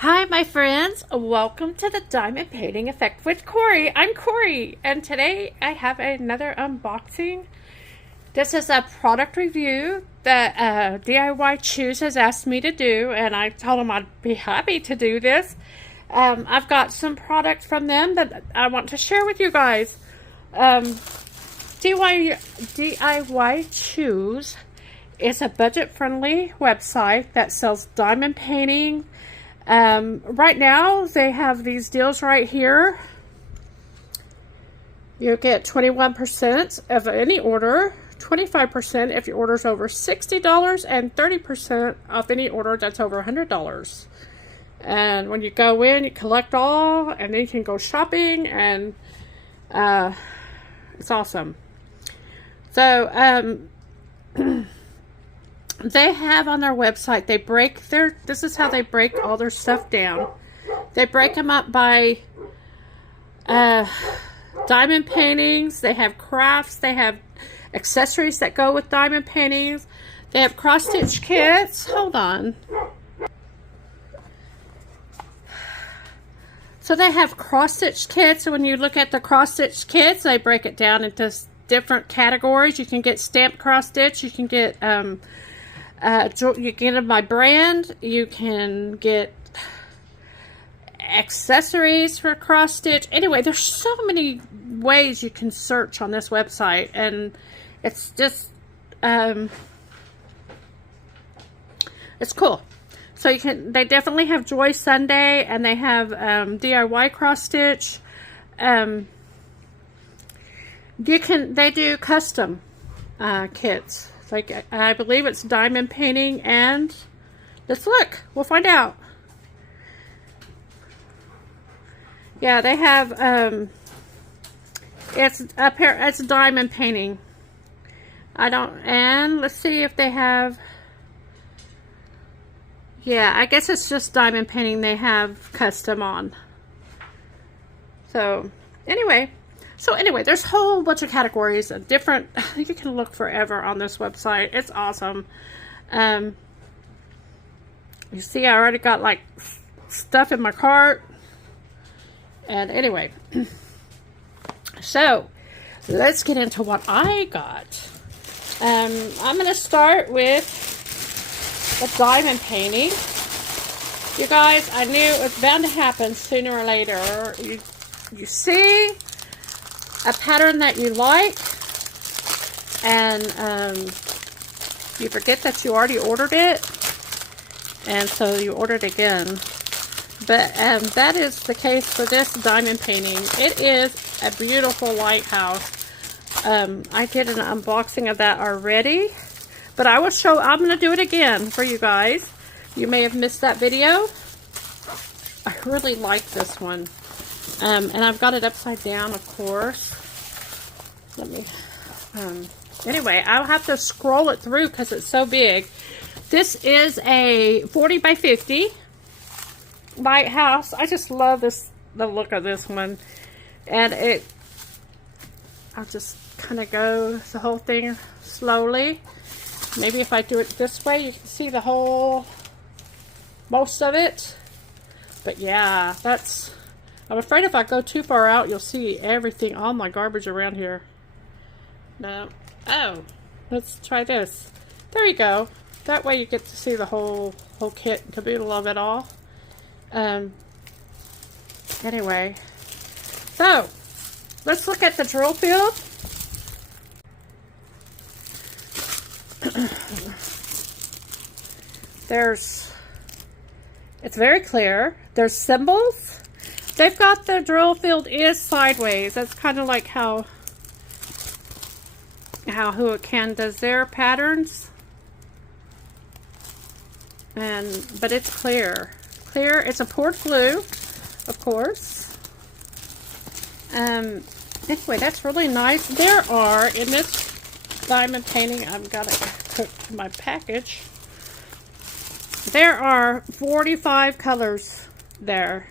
Hi, my friends. Welcome to the Diamond Painting Effect with Cori. I'm Cori, and today I have another unboxing. This is a product review that DIYchoose has asked me to do, and I told them I'd be happy to do this. I've got some product from them that I want to share with you guys. DIYchoose is a budget-friendly website that sells diamond painting. Right now they have these deals right here. You get 21% of any order, 25% if your order is over $60, and 30% off any order that's over $100. And when you go in, you collect all, and then you can go shopping, and it's awesome. So they have on their website, this is how they break all their stuff down. They break them up by diamond paintings. They have crafts. They have accessories that go with diamond paintings. They have cross-stitch kits. Hold on. So they have cross-stitch kits. So when you look at the cross-stitch kits, they break it down into different categories. You can get stamped cross-stitch. You can get you can get my brand. You can get accessories for cross stitch. Anyway, there's so many ways you can search on this website, and it's just it's cool. So they definitely have Joy Sunday, and they have DIY cross stitch. They do custom kits. Like, I believe it's diamond painting, and let's look. We'll find out. Yeah, they have it's diamond painting. And let's see if they have. Yeah, I guess it's just diamond painting they have custom on. So anyway, there's a whole bunch of categories of different. You can look forever on this website. It's awesome. You see, I already got like stuff in my cart. And anyway, so let's get into what I got. I'm going to start with the diamond painting. You guys, I knew it was bound to happen sooner or later. You see a pattern that you like, and you forget that you already ordered it, and so you order it again. But that is the case for this diamond painting. It is a beautiful lighthouse. I did an unboxing of that already, but I'm going to do it again for you guys. You may have missed that video. I really like this one. And I've got it upside down, of course. Let me, anyway, I'll have to scroll it through because it's so big. This is a 40 by 50 lighthouse. I just love the look of this one. And I'll just kind of go the whole thing slowly. Maybe if I do it this way, you can see most of it. But yeah, I'm afraid if I go too far out, you'll see everything, all my garbage around here. No. Oh, let's try this. There you go. That way you get to see the whole kit and caboodle of it all. Anyway, so let's look at the drill field. It's very clear. There's symbols. They've got the drill field is sideways. That's kind of like how Who-It-Can does their patterns. But it's clear. It's a poured glue, of course. Anyway, that's really nice. There are, in this diamond painting, I've got to cook my package. There are 45 colors there.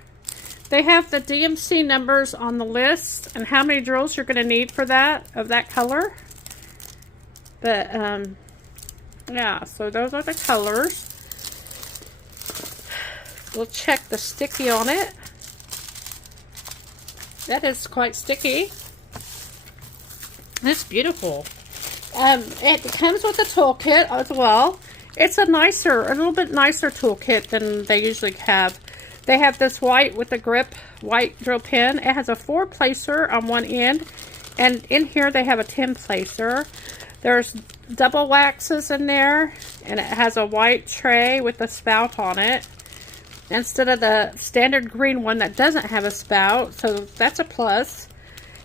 They have the DMC numbers on the list and how many drills you're going to need for that color. But yeah, so those are the colors. We'll check the sticky on it. That is quite sticky. It's beautiful. It comes with a toolkit as well. It's a little bit nicer toolkit than they usually have. They have this white with the grip, white drill pin. It has a 4-placer on one end, and in here they have a 10-placer. There's double waxes in there, and it has a white tray with a spout on it, instead of the standard green one that doesn't have a spout, so that's a plus.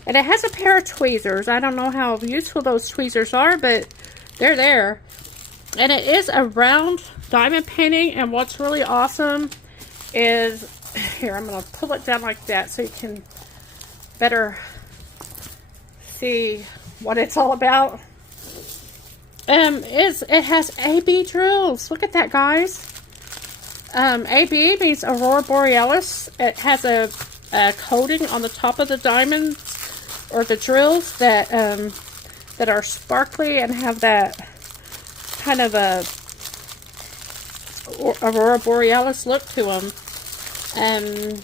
And it has a pair of tweezers. I don't know how useful those tweezers are, but they're there. And it is a round diamond painting, and what's really awesome is, here, I'm going to pull it down like that so you can better see what it's all about. It has AB drills. Look at that, guys. AB means Aurora Borealis. It has a coating on the top of the diamonds, or the drills, that are sparkly and have that kind of a Aurora Borealis look to them. I'm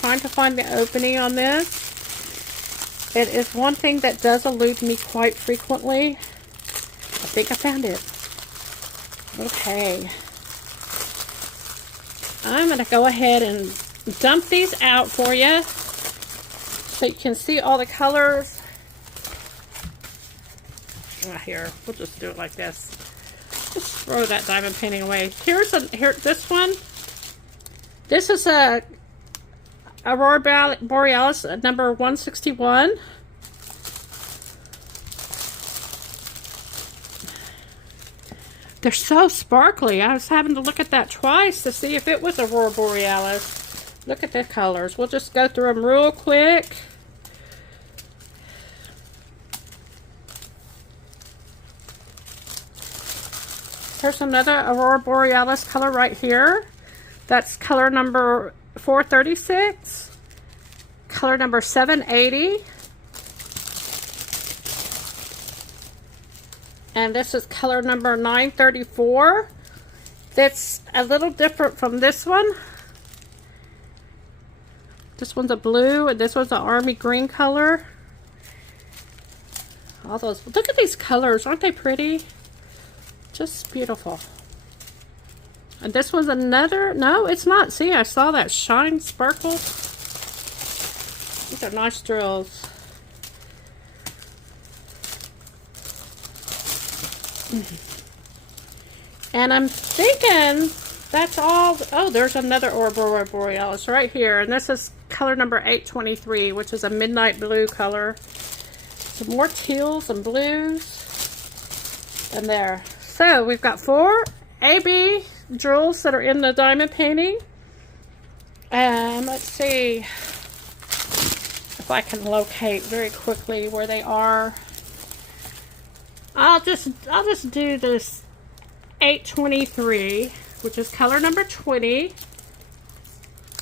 trying to find the opening on this. It is one thing that does elude me quite frequently. I think I found it. Okay. I'm going to go ahead and dump these out for you so you can see all the colors. Here, we'll just do it like this. Just throw that diamond painting away. Here, this one. This is a Aurora Borealis number 161. They're so sparkly. I was having to look at that twice to see if it was Aurora Borealis. Look at the colors. We'll just go through them real quick. Here's another Aurora Borealis color right here. That's color number 436. Color number 780. And this is color number 934. That's a little different from this one. This one's a blue, and this one's an army green color. All those, look at these colors, aren't they pretty? Just beautiful. And this one's another, no, it's not. See, I saw that shine, sparkle. These are nice drills. And I'm thinking that's all. Oh, there's another Aurora Borealis right here, and this is color number 823, which is a midnight blue color. Some more teals and blues. And there. So we've got 4 AB drills that are in the diamond painting. And let's see if I can locate very quickly where they are. I'll just do this 823, which is color number 20,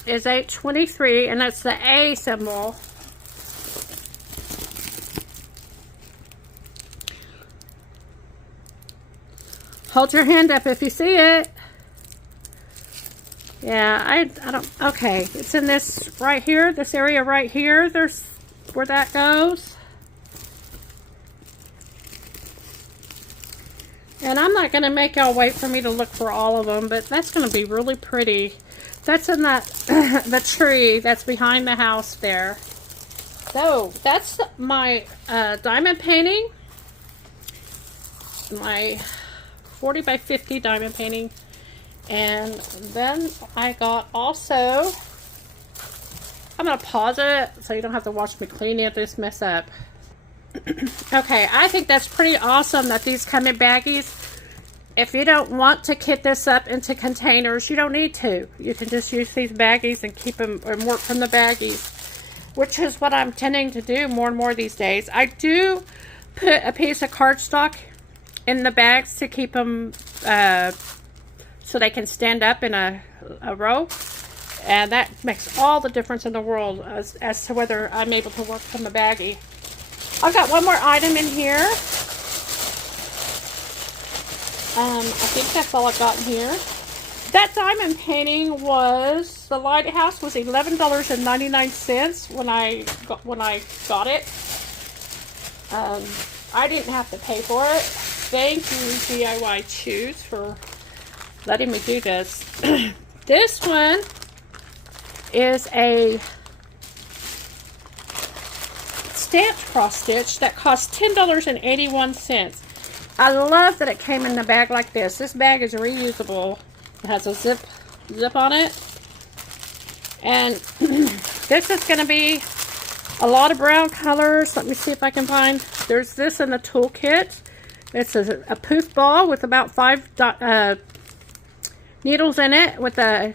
is 823, and that's the A symbol. Hold your hand up if you see it. Yeah, I don't, okay, it's in this right here, this area right here, there's where that goes. And I'm not going to make y'all wait for me to look for all of them, but that's going to be really pretty. That's in that the tree that's behind the house there. So that's my diamond painting. My 40 by 50 diamond painting. And then I got also, I'm going to pause it so you don't have to watch me clean this mess up. Okay, I think that's pretty awesome that these come in baggies. If you don't want to kit this up into containers, you don't need to. You can just use these baggies and keep them, or work from the baggies, which is what I'm tending to do more and more these days. I do put a piece of cardstock in the bags to keep them so they can stand up in a row. And that makes all the difference in the world as to whether I'm able to work from a baggie. I've got one more item in here. I think that's all I've got in here. That diamond painting was, the Lighthouse was $11.99 when I got it. I didn't have to pay for it. Thank you, DIYchoose, for letting me do this. This one is a stamped cross stitch that cost $10.81. I love that it came in a bag like this. This bag is reusable. It has a zip on it. And this is going to be a lot of brown colors. Let me see if I can find. There's this in the toolkit. It's a poof ball with about 5 needles in it, with a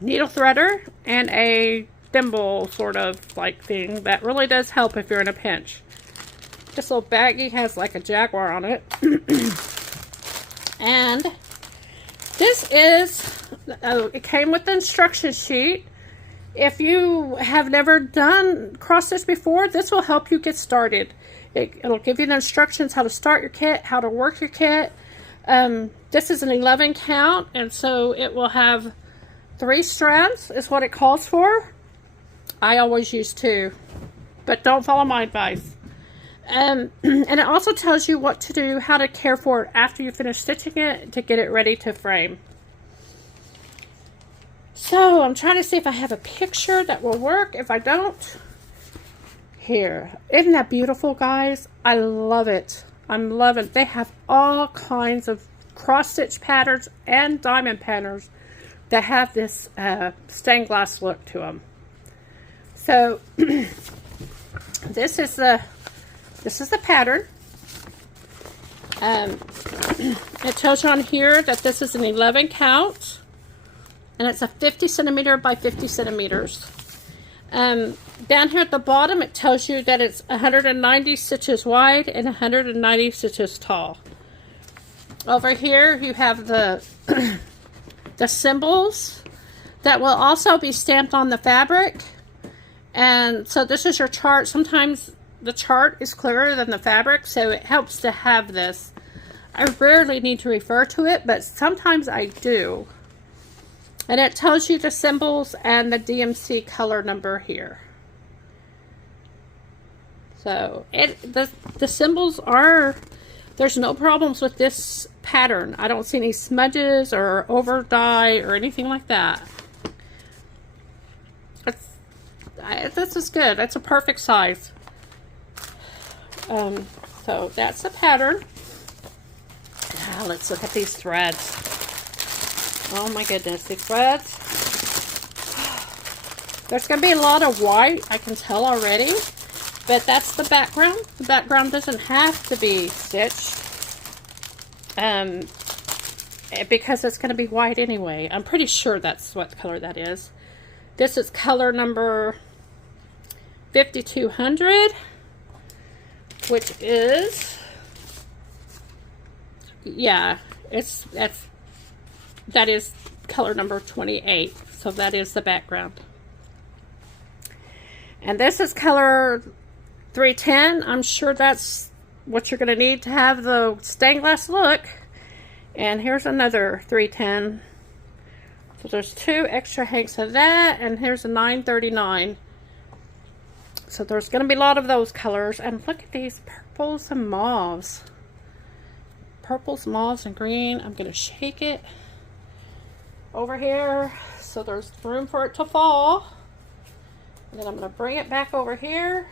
needle threader and a thimble sort of like thing that really does help if you're in a pinch. This little baggie has like a jaguar on it. And this is, it came with the instruction sheet. If you have never done cross stitch before, this will help you get started. It'll give you the instructions how to start your kit, how to work your kit. This is an 11 count, and so it will have 3 strands is what it calls for. I always use 2, but don't follow my advice. And it also tells you what to do, how to care for it after you finish stitching it to get it ready to frame. So I'm trying to see if I have a picture that will work. If I don't, here. Isn't that beautiful, guys? I love it. I'm loving it. They have all kinds of cross stitch patterns and diamond patterns that have this stained glass look to them. So this is the pattern. It tells you on here that this is an 11 count, and it's a 50 centimeter by 50 centimeters. Down here at the bottom, it tells you that it's 190 stitches wide and 190 stitches tall. Over here, you have the the symbols that will also be stamped on the fabric. And so this is your chart. Sometimes the chart is clearer than the fabric, so it helps to have this. I rarely need to refer to it, but sometimes I do. And it tells you the symbols and the DMC color number here. So the symbols are, there's no problems with this pattern. I don't see any smudges or over dye or anything like that. This is good. That's a perfect size. So that's the pattern. Now let's look at these threads. Oh my goodness, these threads. There's going to be a lot of white, I can tell already. But that's the background. The background doesn't have to be stitched. Because it's going to be white anyway. I'm pretty sure that's what color that is. This is color number 5200. Which is, yeah, that is color number 28. So that is the background. And this is color 310. I'm sure that's what you're going to need to have the stained glass look. And here's another 310. So there's 2 extra hanks of that, and here's a 939. So there's going to be a lot of those colors. And look at these purples and mauves. Purples, mauves, and green. I'm going to shake it over here so there's room for it to fall. And then I'm going to bring it back over here.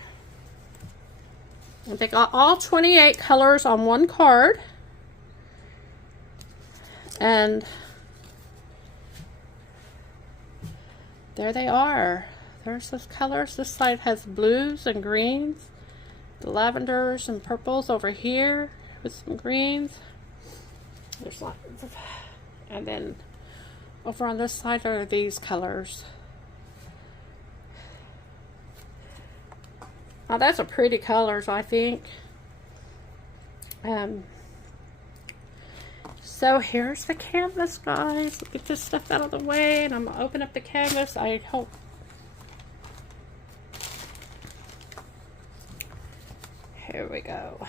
And they got all 28 colors on one card. And there they are. There's those colors. This side has blues and greens. The lavenders and purples over here with some greens. There's lots of, and then over on this side are these colors. Now that's a pretty colors, I think. So here's the canvas, guys. Get this stuff out of the way, and I'm gonna open up the canvas. I hope. Here we go.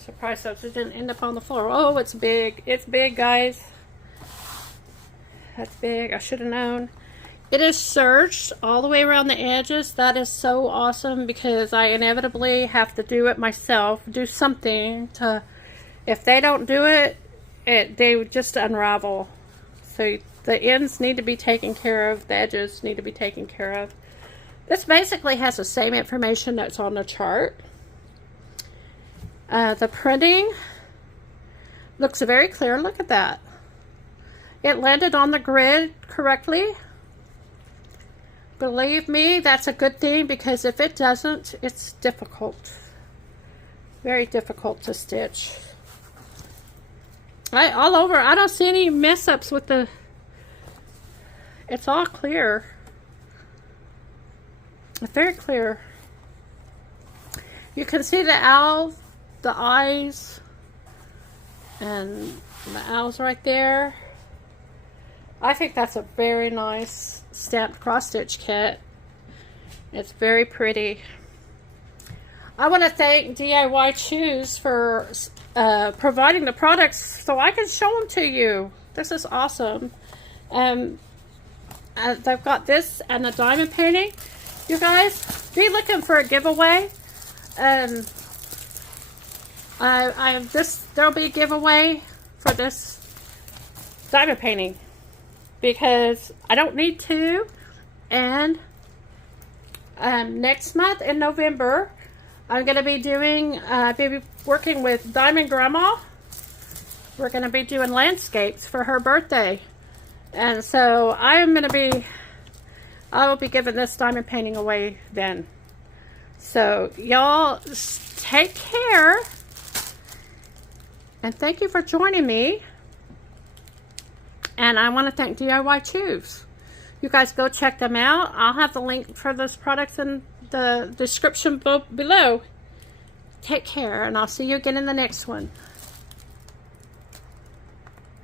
surprised those didn't end up on the floor. Oh, it's big. It's big, guys. That's big. I should have known. It is serged all the way around the edges. That is so awesome because I inevitably have to do it myself. Do something to... If they don't do it, they just unravel. So the ends need to be taken care of. The edges need to be taken care of. This basically has the same information that's on the chart. The printing looks very clear. Look at that. It landed on the grid correctly. Believe me, that's a good thing because if it doesn't, it's difficult. Very difficult to stitch. All over, I don't see any mess ups with the... It's all clear. It's very clear. You can see the owl, the eyes, and the owls right there. I think that's a very nice stamped cross-stitch kit. It's very pretty. I want to thank DIYchoose for providing the products so I can show them to you. This is awesome. They've got this and the diamond painting. You guys, be looking for a giveaway. There'll be a giveaway for this diamond painting because I don't need to. And next month in November, I'm going to be doing, be working with Diamond Grandma. We're going to be doing landscapes for her birthday. And so I will be giving this diamond painting away then. So y'all take care. And thank you for joining me. And I want to thank DIYchoose. You guys go check them out. I'll have the link for those products in the description below. Take care, and I'll see you again in the next one.